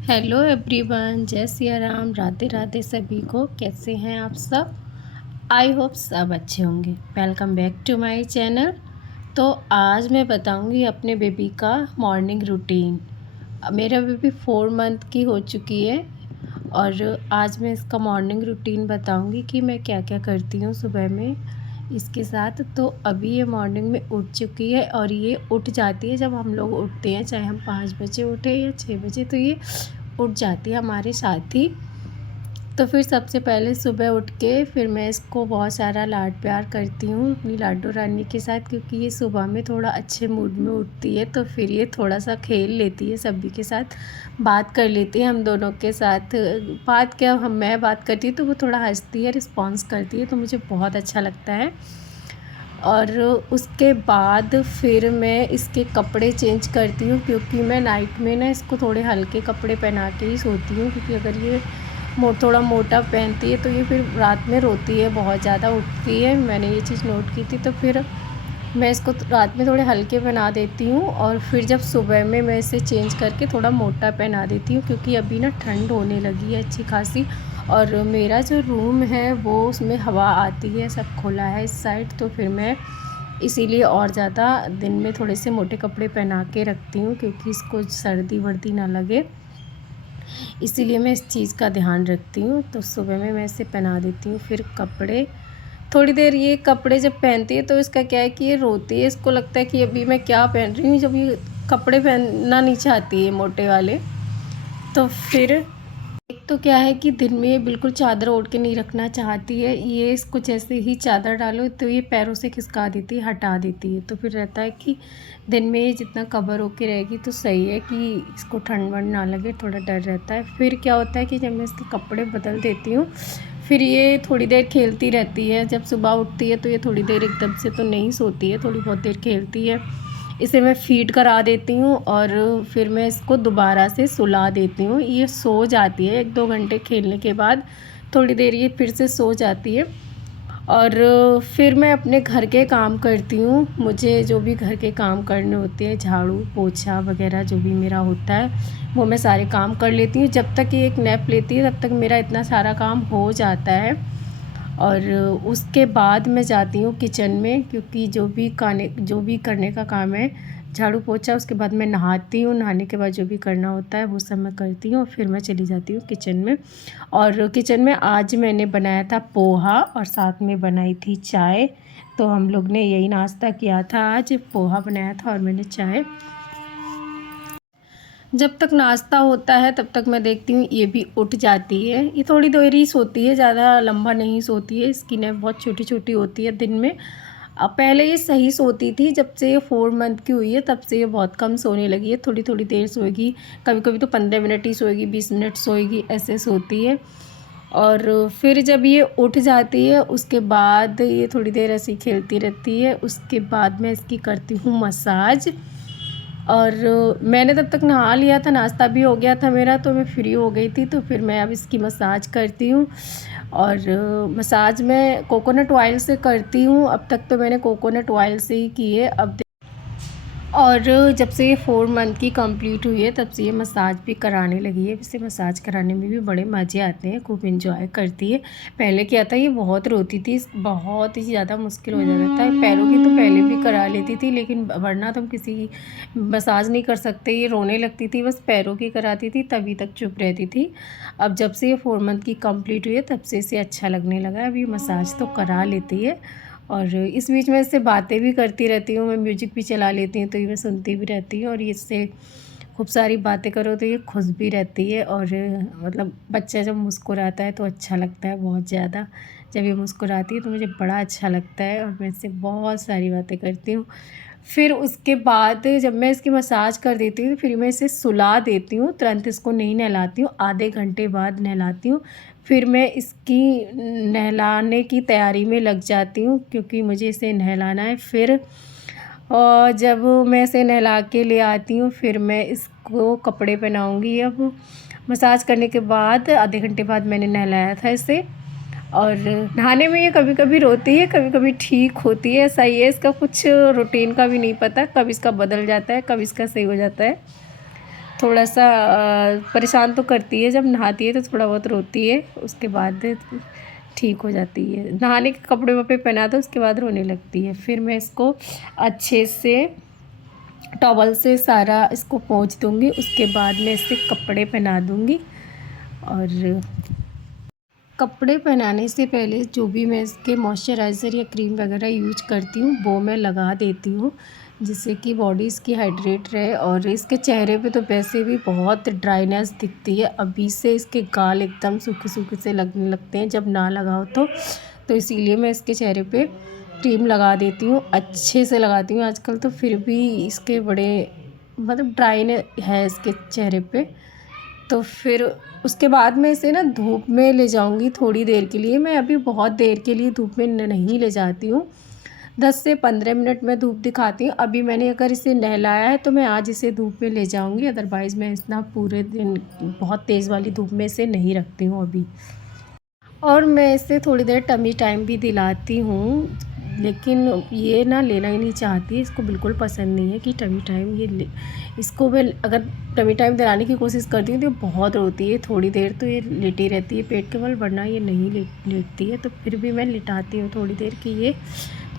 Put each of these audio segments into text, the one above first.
Hello everyone, जय सिया राम, राधे राधे सभी को। कैसे हैं आप सब? आई होप सब अच्छे होंगे। Welcome back to my channel. तो आज मैं बताऊंगी अपने बेबी का मॉर्निंग रूटीन। मेरा बेबी 4 मंथ की हो चुकी है और आज मैं इसका मॉर्निंग रूटीन बताऊंगी कि मैं क्या क्या करती हूँ सुबह में इसके साथ। तो अभी ये मॉर्निंग में उठ चुकी है और ये उठ जाती है जब हम लोग उठते हैं, चाहे हम 5 बजे उठे या 6 बजे, तो ये उठ जाती है हमारे साथ ही। तो फिर सबसे पहले सुबह उठ के फिर मैं इसको बहुत सारा लाड प्यार करती हूँ अपनी लाडो रानी के साथ, क्योंकि ये सुबह में थोड़ा अच्छे मूड में उठती है। तो फिर ये थोड़ा सा खेल लेती है, सभी के साथ बात कर लेती है। हम दोनों के साथ बात क्या, मैं बात करती हूँ तो वो थोड़ा हंसती है, रिस्पॉन्स करती है, तो मुझे बहुत अच्छा लगता है। और उसके बाद फिर मैं इसके कपड़े चेंज करती हूँ, क्योंकि मैं नाइट में ना इसको थोड़े हल्के कपड़े पहना के ही सोती हूँ, क्योंकि अगर ये थोड़ा मोटा पहनती है तो ये फिर रात में रोती है, बहुत ज़्यादा उठती है। मैंने ये चीज़ नोट की थी। तो फिर मैं इसको रात में थोड़े हल्के पहना देती हूँ और फिर जब सुबह में मैं इसे चेंज करके थोड़ा मोटा पहना देती हूँ, क्योंकि अभी ना ठंड होने लगी है अच्छी खासी। और मेरा जो रूम है वो उसमें हवा आती है, सब खुला है इस साइड, तो फिर मैं इसीलिए और ज़्यादा दिन में थोड़े से मोटे कपड़े पहना के रखती हूँ, क्योंकि इसको सर्दी वर्दी ना लगे, इसीलिए मैं इस चीज़ का ध्यान रखती हूँ। तो सुबह में मैं इसे पहना देती हूँ फिर कपड़े। थोड़ी देर ये कपड़े जब पहनती है तो इसका क्या है कि ये रोती है, इसको लगता है कि अभी मैं क्या पहन रही हूँ, जब ये कपड़े पहनना नहीं चाहती है मोटे वाले। तो फिर एक तो क्या है कि दिन में ये बिल्कुल चादर ओढ़ के नहीं रखना चाहती है। ये इसको जैसे ही चादर डालो तो ये पैरों से खिसका देती है, हटा देती है। तो फिर रहता है कि दिन में ये जितना कवर होके रहेगी तो सही है कि इसको ठंड वंड ना लगे, थोड़ा डर रहता है। फिर क्या होता है कि जब मैं इसके कपड़े बदल देती हूँ फिर ये थोड़ी देर खेलती रहती है। जब सुबह उठती है तो ये थोड़ी देर एकदम से तो नहीं सोती है, थोड़ी बहुत देर खेलती है। इसे मैं फ़ीड करा देती हूँ और फिर मैं इसको दोबारा से सुला देती हूँ। ये सो जाती है 1-2 घंटे खेलने के बाद, थोड़ी देर ये फिर से सो जाती है। और फिर मैं अपने घर के काम करती हूँ। मुझे जो भी घर के काम करने होते हैं, झाड़ू पोछा वगैरह जो भी मेरा होता है वो मैं सारे काम कर लेती हूँ। जब तक ये एक नैप लेती है तब तक मेरा इतना सारा काम हो जाता है। और उसके बाद मैं जाती हूँ किचन में, क्योंकि जो भी करने का काम है, झाड़ू पोछा, उसके बाद मैं नहाती हूँ। नहाने के बाद जो भी करना होता है वो सब मैं करती हूँ और फिर मैं चली जाती हूँ किचन में। और किचन में आज मैंने बनाया था पोहा और साथ में बनाई थी चाय। तो हम लोग ने यही नाश्ता किया था आज, पोहा बनाया था और मैंने चाय। जब तक नाश्ता होता है तब तक मैं देखती हूँ ये भी उठ जाती है। ये थोड़ी देर ही सोती है, ज़्यादा लंबा नहीं सोती है, इसकी नैप बहुत छोटी छोटी होती है दिन में। अब पहले ये सही सोती थी, जब से ये 4 मंथ की हुई है तब से ये बहुत कम सोने लगी है। थोड़ी थोड़ी देर सोएगी, कभी कभी तो 15 मिनट ही सोएगी, 20 मिनट सोएगी, ऐसे सोती है। और फिर जब ये उठ जाती है उसके बाद ये थोड़ी देर ऐसी खेलती रहती है। उसके बाद मैं इसकी करती हूँ मसाज। और मैंने तब तक नहा लिया था, नाश्ता भी हो गया था मेरा, तो मैं फ्री हो गई थी। तो फिर मैं अब इसकी मसाज करती हूँ। और मसाज मैं कोकोनट ऑयल से करती हूँ। अब तक तो मैंने कोकोनट ऑयल से ही की है। और जब से ये 4 मंथ की कंप्लीट हुई है तब से ये मसाज भी कराने लगी है। इसे मसाज कराने में भी बड़े मज़े आते हैं, खूब इंजॉय करती है। पहले क्या था, ये बहुत रोती थी, बहुत ही ज़्यादा मुश्किल हो जाता था। पैरों की तो पहले भी करा लेती थी, लेकिन वरना तो हम किसी की मसाज नहीं कर सकते। ये रोने लगती थी, बस पैरों की कराती थी तभी तक चुप रहती थी। अब जब से ये 4 मंथ की कंप्लीट हुई है तब से इसे अच्छा लगने लगा है, अभी मसाज तो करा लेती है। और इस बीच में इससे बातें भी करती रहती हूँ, मैं म्यूजिक भी चला लेती हूँ तो ये मैं सुनती भी रहती हूँ। और इससे खूब सारी बातें करो तो ये खुश भी रहती है। और मतलब बच्चा जब मुस्कुराता है तो अच्छा लगता है बहुत ज़्यादा। जब ये मुस्कुराती है तो मुझे बड़ा अच्छा लगता है और मैं इससे बहुत सारी बातें करती हूँ। फिर उसके बाद जब मैं इसकी मसाज कर देती हूँ फिर मैं इसे सुला देती हूँ, तुरंत इसको नहीं नहलाती हूँ, आधे घंटे बाद नहलाती हूँ। फिर मैं इसकी नहलाने की तैयारी में लग जाती हूँ, क्योंकि मुझे इसे नहलाना है। फिर और जब मैं इसे नहला के ले आती हूँ फिर मैं इसको कपड़े पहनाऊँगी। अब मसाज करने के बाद आधे घंटे बाद मैंने नहलाया था इसे। और नहाने में ये कभी कभी रोती है, कभी कभी ठीक होती है, ऐसा ही है। इसका कुछ रूटीन का भी नहीं पता, कब इसका बदल जाता है, कब इसका सही हो जाता है। थोड़ा सा परेशान तो करती है, जब नहाती है तो थोड़ा बहुत रोती है, उसके बाद ठीक हो जाती है। नहाने के कपड़े वपड़े पहना दो उसके बाद रोने लगती है। फिर मैं इसको अच्छे से टॉवल से सारा इसको पोंछ दूँगी, उसके बाद मैं इसे कपड़े पहना दूँगी। और कपड़े पहनाने से पहले जो भी मैं इसके मॉइस्चराइज़र या क्रीम वगैरह यूज करती हूँ वो मैं लगा देती हूँ, जिससे कि बॉडी इसकी हाइड्रेट रहे। और इसके चेहरे पे तो वैसे भी बहुत ड्राइनेस दिखती है, अभी से इसके गाल एकदम सूखे सूखे से लगने लगते हैं जब ना लगाओ तो इसीलिए मैं इसके चेहरे पे क्रीम लगा देती हूँ, अच्छे से लगाती हूँ। आजकल तो फिर भी इसके बड़े मतलब ड्राई है इसके चेहरे पे। तो फिर उसके बाद मैं इसे ना धूप में ले जाऊंगी थोड़ी देर के लिए। मैं अभी बहुत देर के लिए धूप में नहीं ले जाती हूँ, 10 से 15 मिनट में धूप दिखाती हूँ। अभी मैंने अगर इसे नहलाया है तो मैं आज इसे धूप में ले जाऊंगी, अदरवाइज़ मैं इतना पूरे दिन बहुत तेज़ वाली धूप में इसे नहीं रखती हूँ अभी। और मैं इसे थोड़ी देर टमी टाइम भी दिलाती हूँ, लेकिन ये ना लेना ही नहीं चाहती, इसको बिल्कुल पसंद नहीं है कि टमी टाइम ये ले। इसको मैं अगर टमी टाइम दिलाने की कोशिश करती हूँ तो बहुत रोती है, थोड़ी देर तो ये लेटी रहती है पेट के बल, वरना ये नहीं लेटती है। तो फिर भी मैं लिटाती हूँ थोड़ी देर कि ये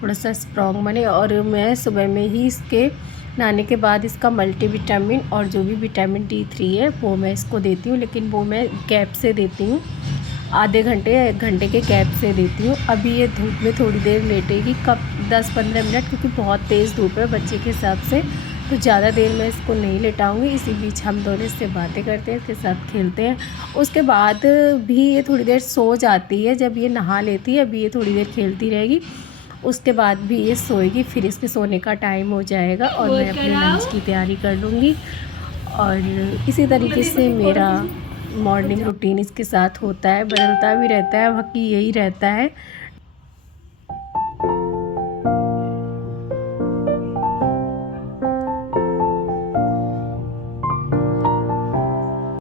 थोड़ा सा स्ट्रॉन्ग बने। और मैं सुबह में ही इसके नहाने के बाद इसका मल्टीविटामिन और जो भी विटामिन D3 है वो मैं इसको देती हूँ, लेकिन वो मैं गैप से देती हूँ, आधे घंटे या 1 घंटे के गैप से देती हूँ। अभी ये धूप में थोड़ी देर लेटेगी, कब 10-15 मिनट, क्योंकि बहुत तेज़ धूप है बच्चे के हिसाब से, तो ज़्यादा देर मैं इसको नहीं लेटाऊँगी। इसी बीच हम दोनों इससे बातें करते हैं, इसके साथ खेलते हैं। उसके बाद भी ये थोड़ी देर सो जाती है, जब ये नहा लेती है अभी ये थोड़ी देर खेलती रहेगी, उसके बाद भी ये सोएगी। फिर इसके सोने का टाइम हो जाएगा और मैं अपने लंच की तैयारी कर लूँगी। और इसी तरीके से मेरा मॉर्निंग रूटीन इसके साथ होता है, बदलता भी रहता है, बाकी यही रहता है।